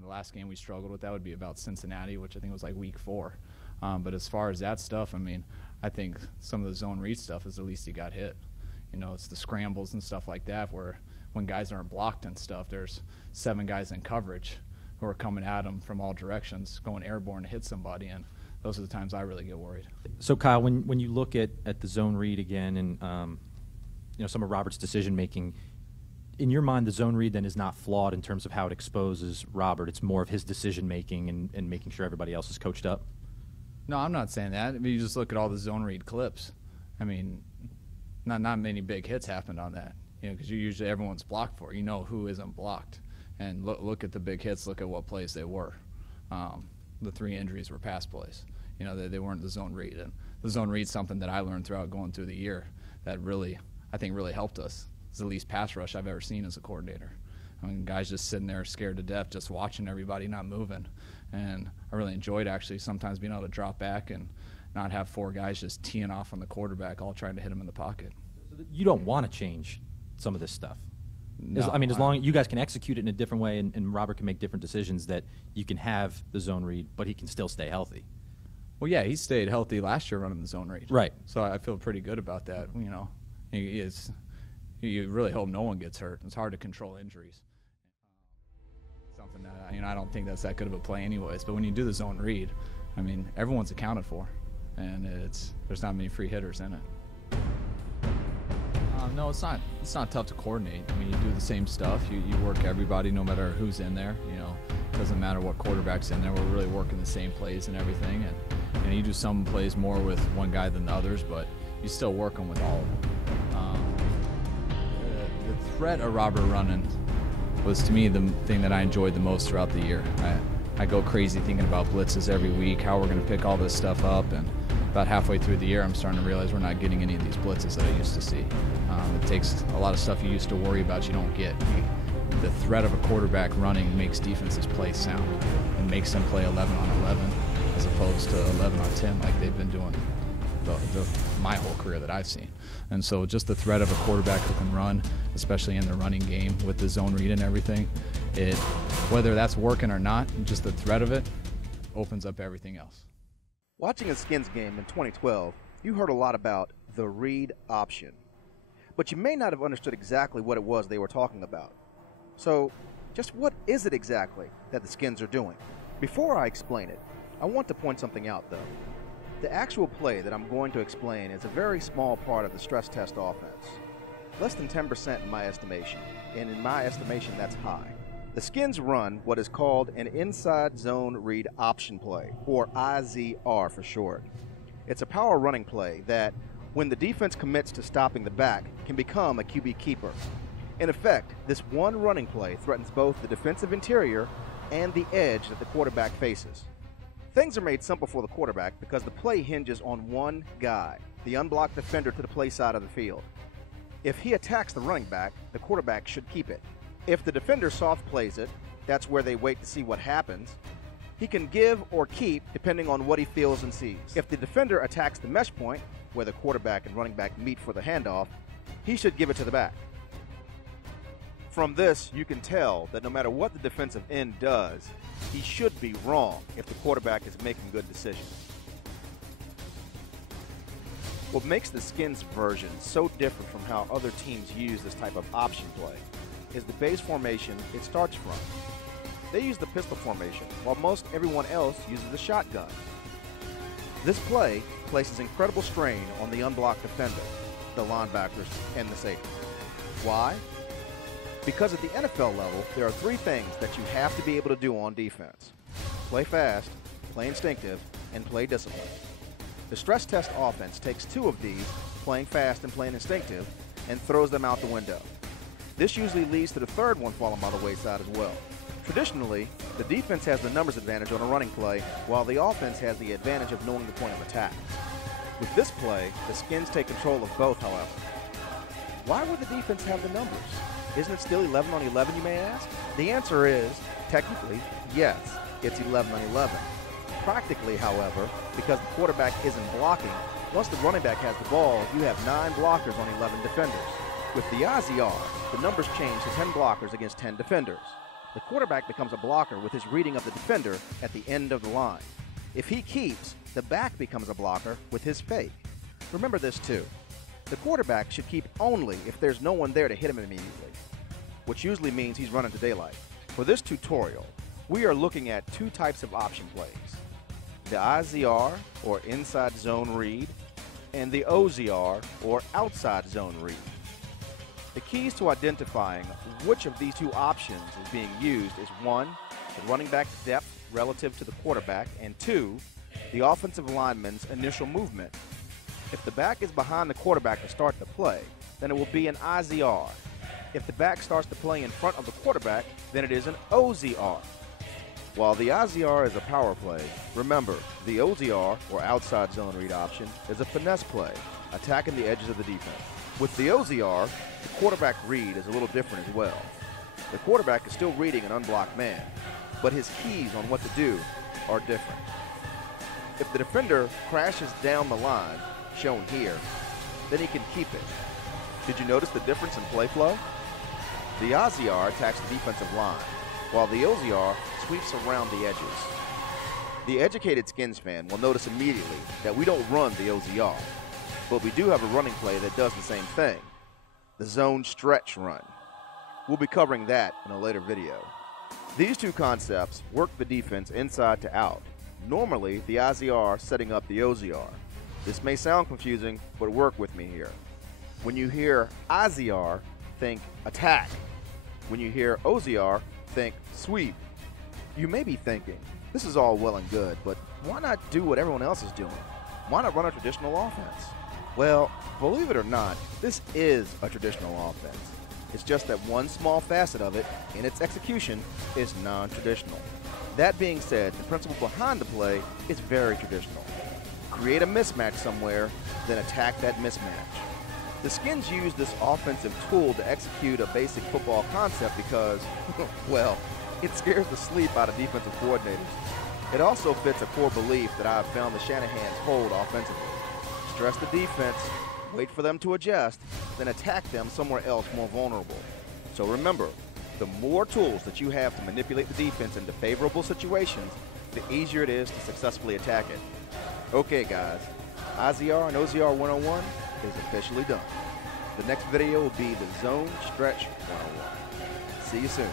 The last game we struggled with that would be about Cincinnati, which I think was like week 4. But as far as that stuff, I think some of the zone read stuff is the least he got hit. It's the scrambles and stuff like that where when guys aren't blocked and stuff, there's 7 guys in coverage who are coming at him from all directions, going airborne to hit somebody, and those are the times I really get worried. So, Kyle, when you look at the zone read again and some of Robert's decision-making, in your mind, the zone read then is not flawed in terms of how it exposes Robert. It's more of his decision-making and making sure everybody else is coached up? No, I'm not saying that. You just look at all the zone read clips. Not many big hits happened on that, because usually everyone's blocked for it. Who isn't blocked. And look at the big hits. Look at what plays they were. The 3 injuries were pass plays. They weren't the zone read. And the zone read is something that I learned going through the year that I think really helped us. It's the least pass rush I've ever seen as a coordinator. Guys just sitting there scared to death, just watching everybody not moving. And I really enjoyed actually sometimes being able to drop back and not have 4 guys just teeing off on the quarterback, all trying to hit him in the pocket. You don't want to change some of this stuff. No, as long as you guys can execute it in a different way and Robert can make different decisions, that you can have the zone read, but he can still stay healthy. Well, yeah, he stayed healthy last year running the zone read. Right. So I feel pretty good about that. You really hope no one gets hurt. It's hard to control injuries. Something that I don't think that's that good of a play anyways. But when you do the zone read, everyone's accounted for, and there's not many free hitters in it. No, it's not. It's not tough to coordinate. You do the same stuff. You work everybody, no matter who's in there. It doesn't matter what quarterback's in there. We're really working the same plays and everything. And you do some plays more with one guy than the others, but you still work them with all of them. The threat of Robert Runnin was, to me, the thing that I enjoyed the most throughout the year. I go crazy thinking about blitzes every week, how we're going to pick all this stuff up, and about halfway through the year, I'm starting to realize we're not getting any of these blitzes that I used to see. It takes a lot of stuff you used to worry about you don't get. The threat of a quarterback running makes defenses play sound and makes them play 11 on 11 as opposed to 11 on 10 like they've been doing my whole career that I've seen. And so just the threat of a quarterback who can run, especially in the running game with the zone read and everything, whether that's working or not, just the threat of it opens up everything else. Watching a Skins game in 2012, you heard a lot about the read option, but you may not have understood exactly what it was they were talking about. So, just what is it exactly that the Skins are doing? Before I explain it, I want to point something out though. The actual play that I'm going to explain is a very small part of the stress test offense. Less than 10% in my estimation, and in my estimation that's high. The Skins run what is called an inside zone read option play, or I.Z.R. for short. It's a power running play that, when the defense commits to stopping the back, can become a QB keeper. In effect, this one running play threatens both the defensive interior and the edge that the quarterback faces. Things are made simple for the quarterback because the play hinges on one guy, the unblocked defender to the play side of the field. If he attacks the running back, the quarterback should keep it. If the defender soft plays it, that's where they wait to see what happens. He can give or keep depending on what he feels and sees. If the defender attacks the mesh point, where the quarterback and running back meet for the handoff, he should give it to the back. From this, you can tell that no matter what the defensive end does, he should be wrong if the quarterback is making good decisions. What makes the Skins version so different from how other teams use this type of option play is the base formation it starts from. They use the pistol formation, while most everyone else uses the shotgun. This play places incredible strain on the unblocked defender, the linebackers, and the safety. Why? Because at the NFL level, there are three things that you have to be able to do on defense: play fast, play instinctive, and play disciplined. The stress test offense takes two of these, playing fast and playing instinctive, and throws them out the window. This usually leads to the third one falling by the wayside as well. Traditionally, the defense has the numbers advantage on a running play, while the offense has the advantage of knowing the point of attack. With this play, the Skins take control of both, however. Why would the defense have the numbers? Isn't it still 11 on 11, you may ask? The answer is, technically, yes, it's 11 on 11. Practically, however, because the quarterback isn't blocking, once the running back has the ball, you have 9 blockers on 11 defenders. With the I.Z.R, the numbers change to 10 blockers against 10 defenders. the quarterback becomes a blocker with his reading of the defender at the end of the line. If he keeps, the back becomes a blocker with his fake. Remember this too. The quarterback should keep only if there's no one there to hit him immediately, which usually means he's running to daylight. For this tutorial, we are looking at two types of option plays: the I.Z.R, or inside zone read, and the O.Z.R, or outside zone read. The keys to identifying which of these two options is being used is 1, the running back's depth relative to the quarterback, and 2, the offensive lineman's initial movement. If the back is behind the quarterback to start the play, then it will be an I.Z.R. If the back starts to play in front of the quarterback, then it is an O.Z.R. While the I.Z.R is a power play, remember, the O.Z.R, or outside zone read option, is a finesse play, attacking the edges of the defense. With the O.Z.R, the quarterback read is a little different as well. The quarterback is still reading an unblocked man, but his keys on what to do are different. If the defender crashes down the line, shown here, then he can keep it. Did you notice the difference in play flow? The I.Z.R attacks the defensive line, while the O.Z.R sweeps around the edges. The educated Skins fan will notice immediately that we don't run the O.Z.R, but we do have a running play that does the same thing, the zone stretch run. We'll be covering that in a later video. These two concepts work the defense inside to out, normally the I.Z.R setting up the O.Z.R. This may sound confusing, but work with me here. When you hear I.Z.R, think attack. When you hear O.Z.R, think sweep. You may be thinking, this is all well and good, but why not do what everyone else is doing? Why not run a traditional offense? Well, believe it or not, this is a traditional offense. It's just that one small facet of it, in its execution, is non-traditional. That being said, the principle behind the play is very traditional. Create a mismatch somewhere, then attack that mismatch. The Skins use this offensive tool to execute a basic football concept because, well, it scares the sleep out of defensive coordinators. It also fits a core belief that I've found the Shanahans hold offensively. Stress the defense, wait for them to adjust, then attack them somewhere else more vulnerable. So remember, the more tools that you have to manipulate the defense into favorable situations, the easier it is to successfully attack it. Okay guys, I.Z.R and O.Z.R 101 is officially done. The next video will be the Zone Stretch 101. See you soon.